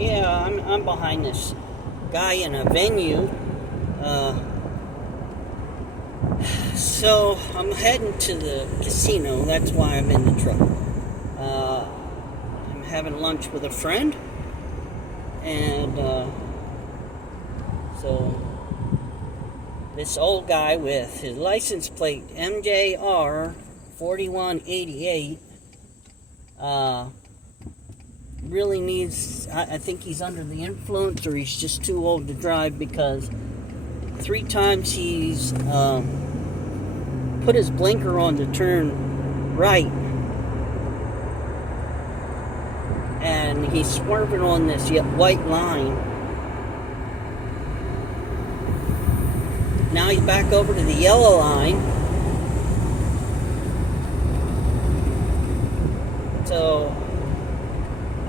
Yeah, I'm behind this guy in a venue. So I'm heading to the casino. That's why I'm in the truck. I'm having lunch with a friend, and so this old guy with his license plate MJR 4188 really needs, I think he's under the influence, or he's just too old to drive, because 3 times he's put his blinker on to turn right, and he's swerving on this white line. Now he's back over to the yellow line. So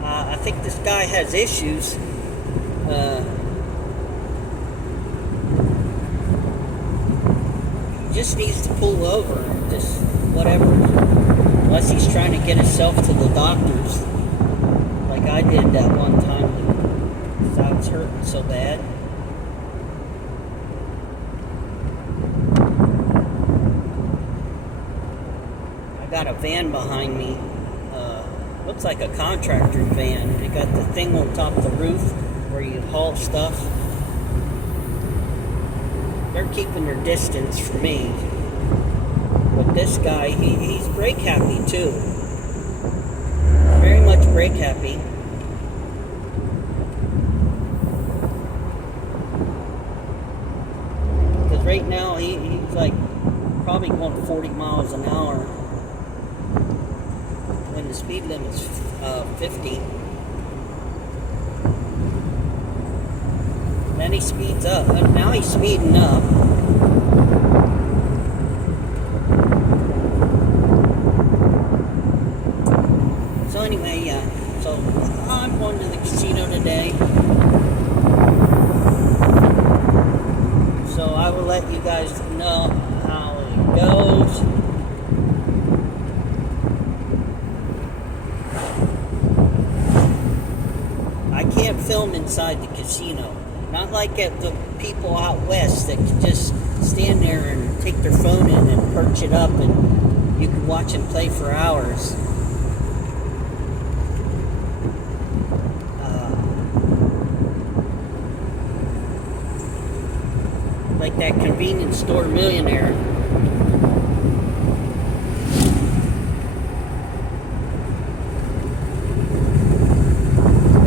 I think this guy has issues. He just needs to pull over, just whatever, unless he's trying to get himself to the doctors, like I did that one time because I was hurting so bad. I got a van behind me. Looks like a contractor van. It got the thing on top of the roof where you haul stuff. They're keeping their distance from me. But this guy, he's brake happy too. Very much brake happy. Because right now he's like probably going 40 miles an hour. When the speed limit's 50. Then he speeds up. Now he's speeding up. So anyway, yeah. So I'm going to the casino today. So I will let you guys know how it goes. I can't film inside the casino. Not like at the people out west that can just stand there and take their phone in and perch it up and you can watch them play for hours. Like that convenience store millionaire.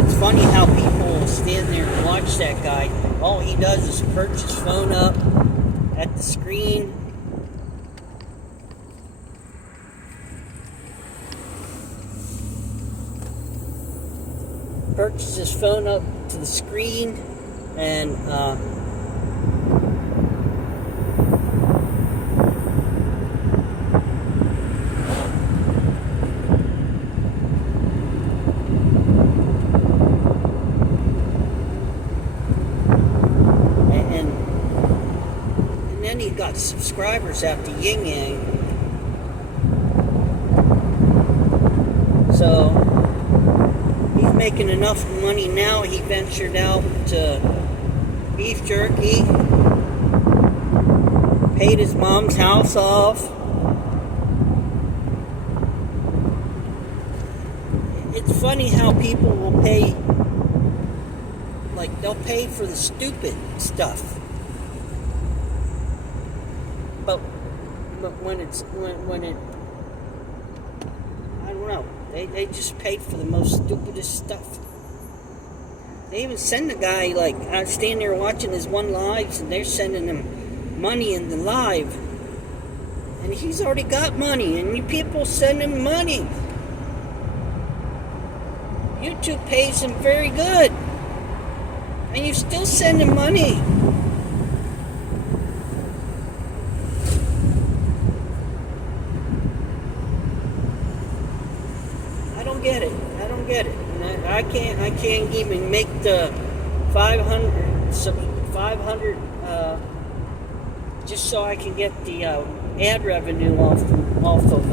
It's funny how people stand there and watch that guy. All he does is perch his phone up at the screen. Perches his phone up to the screen and he got subscribers after Yin Yang. So he's making enough money now. He ventured out to beef jerky, paid his mom's house off. It's funny how people will pay, like they'll pay for the stupid stuff. But when it I don't know, they just paid for the most stupidest stuff. They even send a guy, like, I stand there watching his one lives and they're sending him money in the live, and he's already got money, and you people send him money. YouTube pays him very good, and you still send him money. I don't get it. And I can't even make the 500 just so I can get the ad revenue off of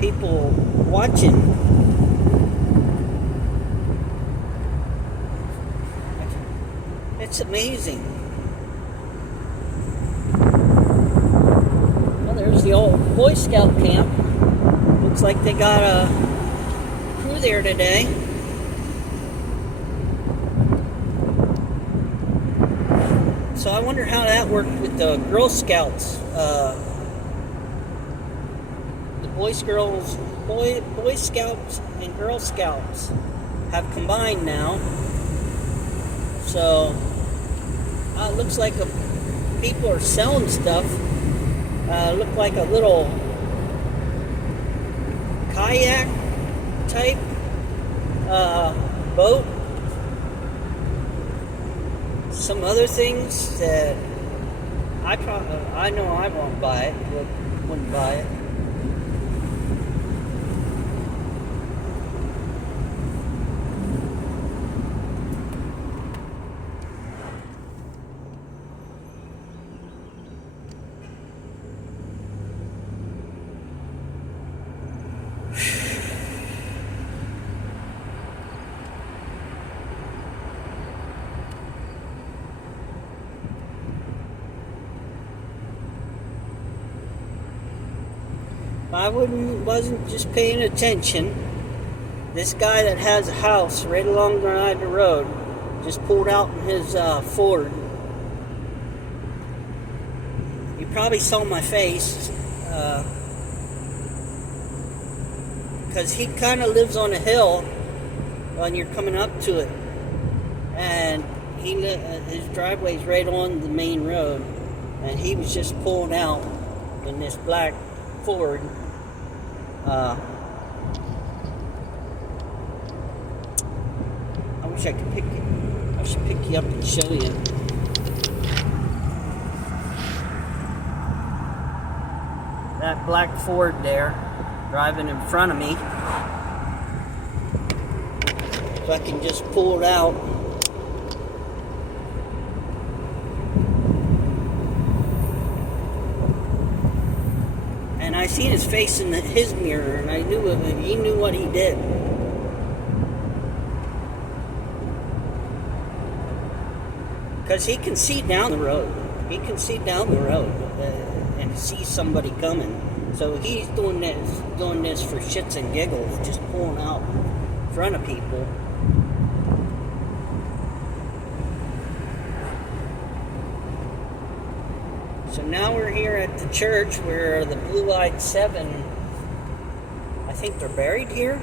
people watching. It's amazing. Well, there's the old Boy Scout camp. Looks like they got a crew there today. So I wonder how that worked with the Girl Scouts. The Boy Scouts and Girl Scouts have combined now. So it looks like people are selling stuff. Look like a little kayak type boat. Some other things that I know I won't buy it. Wouldn't buy it. I wasn't just paying attention. This guy that has a house right along the side of the road just pulled out in his Ford. You probably saw my face because he kind of lives on a hill when you're coming up to it, and his driveway's right on the main road, and he was just pulling out in this black Ford. I wish I could I should pick you up and show you. That black Ford there, driving in front of me. If I can just pull it out. And I seen his face in his mirror, and I knew he knew what he did. Because he can see down the road. He can see down the road and see somebody coming. So he's doing this for shits and giggles, just pulling out in front of people. So now we're here at the church where the Blue-Eyed Seven, I think they're buried here.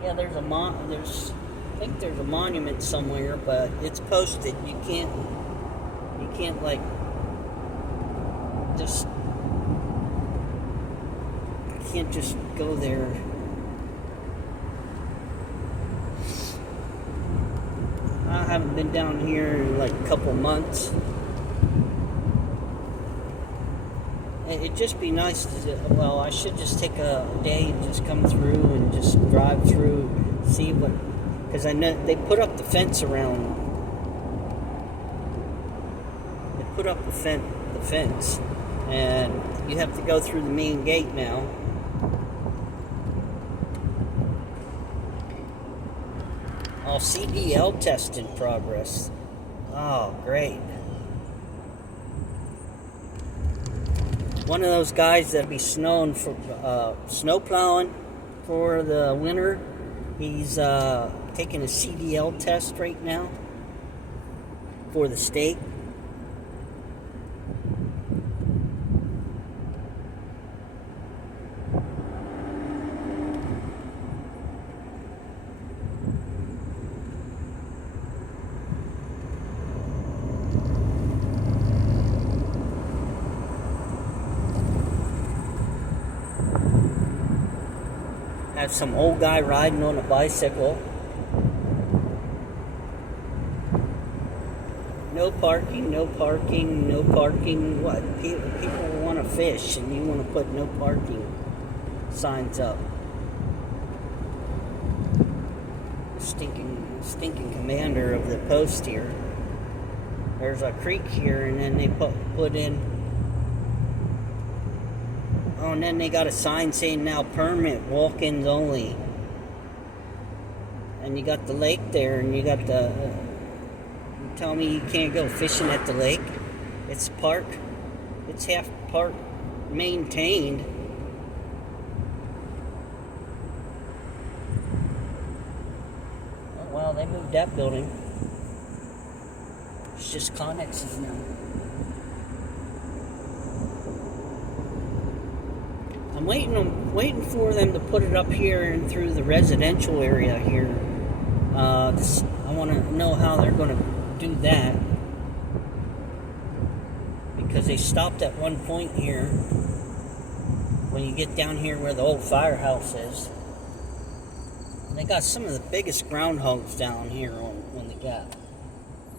Yeah, there's a monument somewhere, but it's posted. You can't like just go there. I haven't been down here in like a couple months. It'd just be nice to, well, I should just take a day and just come through and just drive through, see what, because I know they put up the fence around. They put up the fence, and you have to go through the main gate now. Oh, CDL test in progress. Oh, great. One of those guys that'll be snowing for snow plowing for the winter. He's taking a CDL test right now for the state. Have some old guy riding on a bicycle. No parking, no parking, no parking. What? People want to fish and you want to put no parking signs up. Stinking commander of the post here. There's a creek here, and then they put in. Oh, and then they got a sign saying now permit, walk-ins only. and you got the lake there, and you got the. You tell me you can't go fishing at the lake? It's park. It's half park maintained. Oh, well, they moved that building. It's just Connex's now. I'm waiting for them to put it up here and through the residential area here. I want to know how they're going to do that, because they stopped at one point here when you get down here where the old firehouse is. They got some of the biggest groundhogs down here on the gap,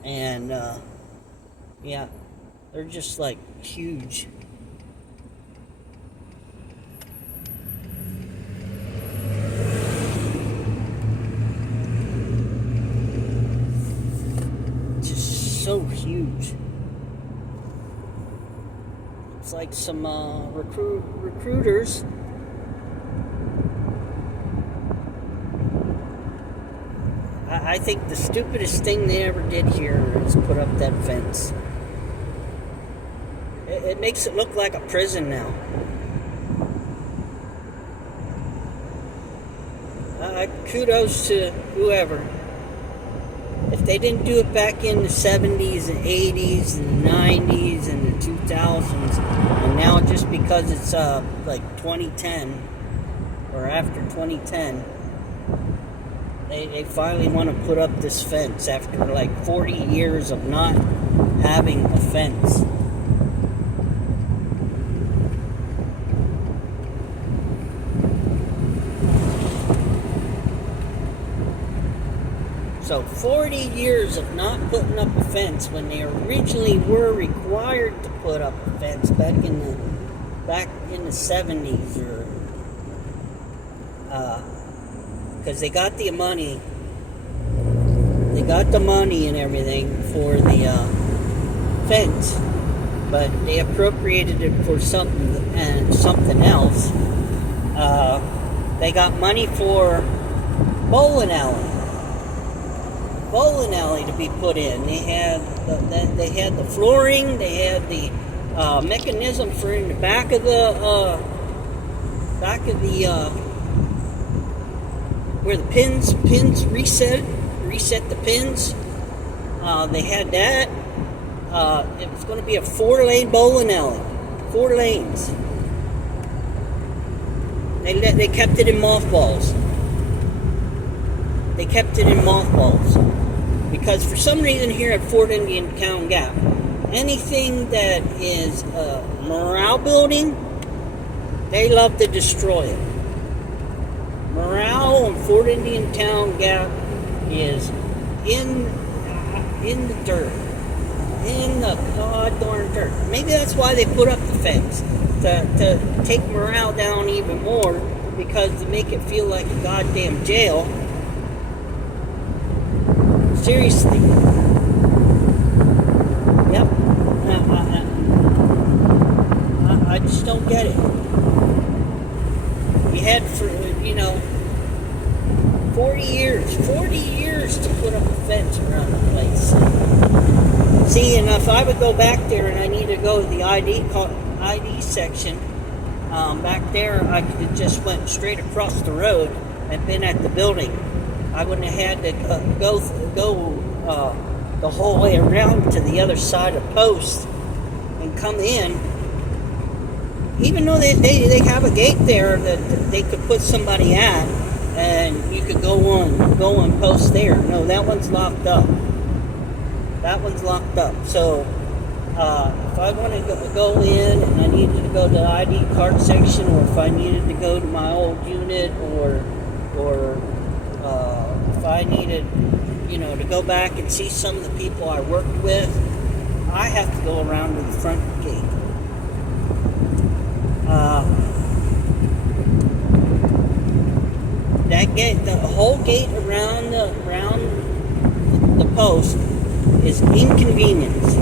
and yeah, they're just like huge. So huge. It's like some recruiters. I think the stupidest thing they ever did here is put up that fence. It makes it look like a prison now. Kudos to whoever. If they didn't do it back in the 70s and 80s and the 90s and the 2000s, and now just because it's like 2010 or after 2010, they finally want to put up this fence after like 40 years of not having a fence. So 40 years of not putting up a fence when they originally were required to put up a fence back in the 70s, or because they got the money and everything for the fence, but they appropriated it for something else. They got money for bowling alley to be put in. They had the flooring. They had the mechanism for in the back of the where the pins reset the pins. They had that. It was going to be a 4-lane bowling alley, 4 lanes. They kept it in mothballs. They kept it in mothballs. Because for some reason here at Fort Indian Town Gap, anything that is a morale building, they love to destroy it. Morale on Fort Indian Town Gap is in the dirt. In the god darn dirt. Maybe that's why they put up the fence. To take morale down even more, because to make it feel like a goddamn jail. Seriously. Yep. I just don't get it. You had 40 years to put up a fence around the place. See, and if I would go back there and I need to go to the ID section, back there I could have just went straight across the road and been at the building. I wouldn't have had to go the whole way around to the other side of the post and come in. Even though they have a gate there that they could put somebody at, and you could go on post there. No, that one's locked up. So if I wanted to go in and I needed to go to the ID card section, or if I needed to go to my old unit, or if I needed, to go back and see some of the people I worked with, I have to go around to the front gate. That gate, the whole gate around the post is inconvenience.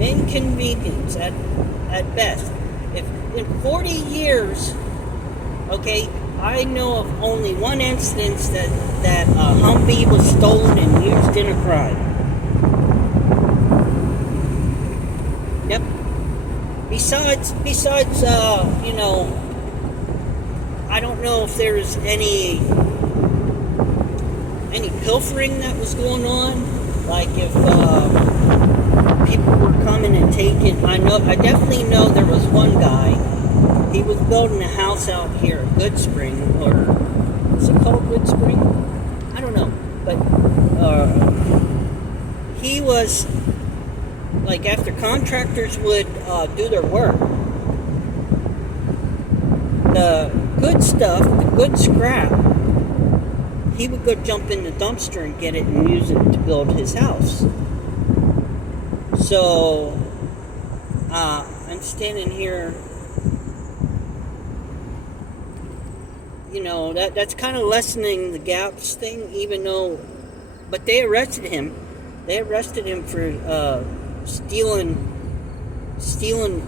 Inconvenience at best. If in 40 years, okay, I know of only one instance that a Humvee was stolen and used in a crime. Yep. Besides, I don't know if there's any pilfering that was going on. Like if people were coming and taking. I definitely know there was one guy. He was building a house out here at Good Spring, or is it called Good Spring? I don't know, but he was like, after contractors would do their work, the good stuff, the good scrap, he would go jump in the dumpster and get it and use it to build his house. So I'm standing here. That's kind of lessening the gaps thing, but they arrested him. They arrested him for stealing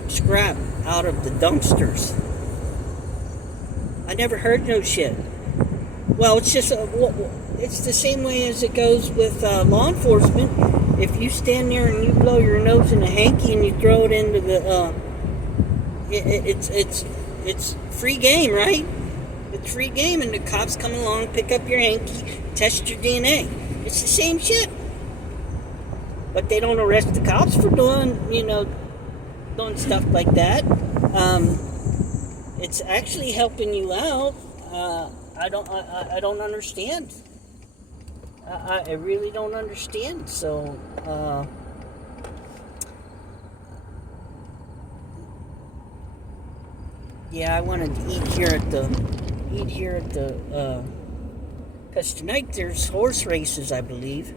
scrap out of the dumpsters. I never heard no shit. Well, it's just it's the same way as it goes with law enforcement. If you stand there and you blow your nose in a hanky and you throw it into the it's free game, right? It's free game, and the cops come along, pick up your hanky, test your DNA. It's the same shit. But they don't arrest the cops for doing stuff like that. It's actually helping you out. I don't understand. I really don't understand. So, yeah, I wanted to eat here at the because tonight there's horse races, I believe,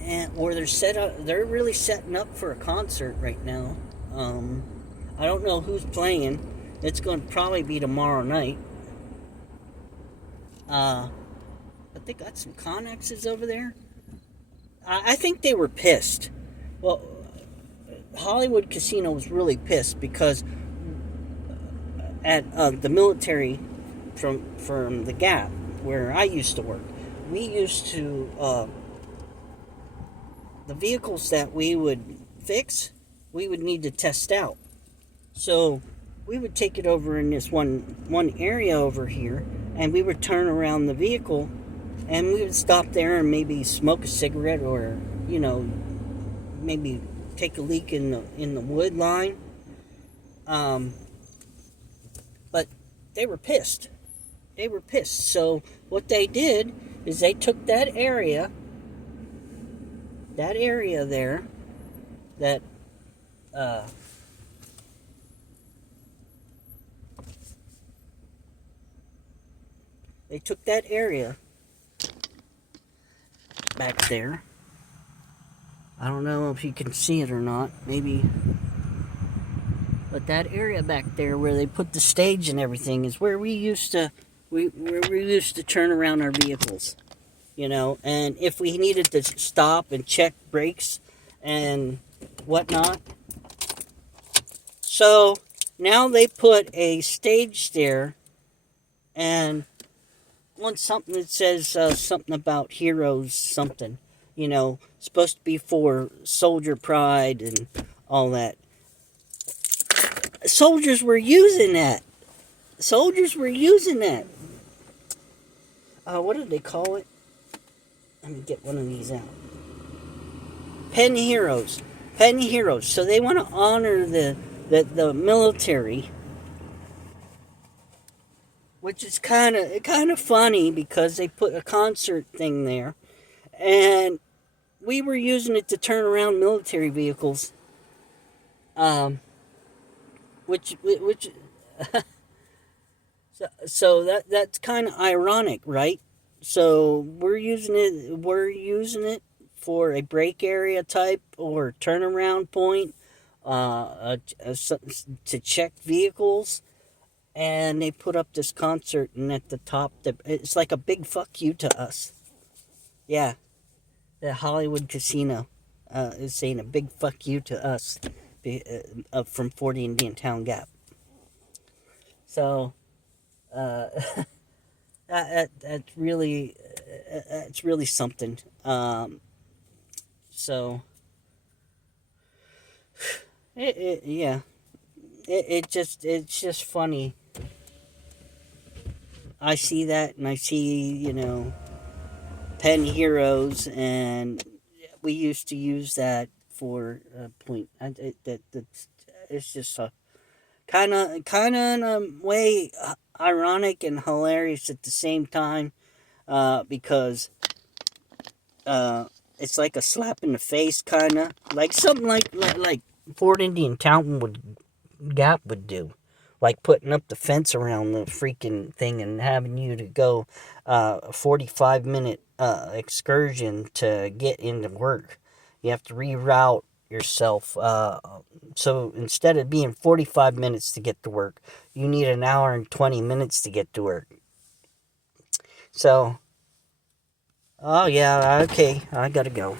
and or they're really setting up for a concert right now. I don't know who's playing. It's going to probably be tomorrow night. But they got some Connexes over there. I think they were pissed. Well, Hollywood Casino was really pissed because at the military from the Gap, where I used to work, we used to the vehicles that we would fix, we would need to test out. So we would take it over in this one area over here, and we would turn around the vehicle, and we would stop there and maybe smoke a cigarette, or maybe take a leak in the wood line. But they were pissed. They were pissed. So what they did is they took that area there, that they took that area back there. I don't know if you can see it or not, maybe. But that area back there where they put the stage and everything is where we used to turn around our vehicles, and if we needed to stop and check brakes and whatnot. So now they put a stage there, and on something that says something about heroes, something, supposed to be for soldier pride and all that. Soldiers were using that. What did they call it? Let me get one of these out. Penn Heroes. So they want to honor the military, which is kind of funny because they put a concert thing there, and we were using it to turn around military vehicles. Which so that's kind of ironic, right? So we're using it for a brake area type or turnaround point, to check vehicles, and they put up this concert, and at the top, it's like a big fuck you to us. Yeah, the Hollywood Casino is saying a big fuck you to us. From 40 Indian Town Gap. So, Uh, that's really it's really something. So yeah, it's just funny. I see that, and I see Penn Heroes, and we used to use that for point. It's just kind of in a way ironic and hilarious at the same time, because it's like a slap in the face, kind of like something like Fort Indian Town would Gap would do, like putting up the fence around the freaking thing and having you to go 45-minute excursion to get into work. You have to reroute yourself. So instead of being 45 minutes to get to work, you need an hour and 20 minutes to get to work. So, oh yeah, okay, I gotta go.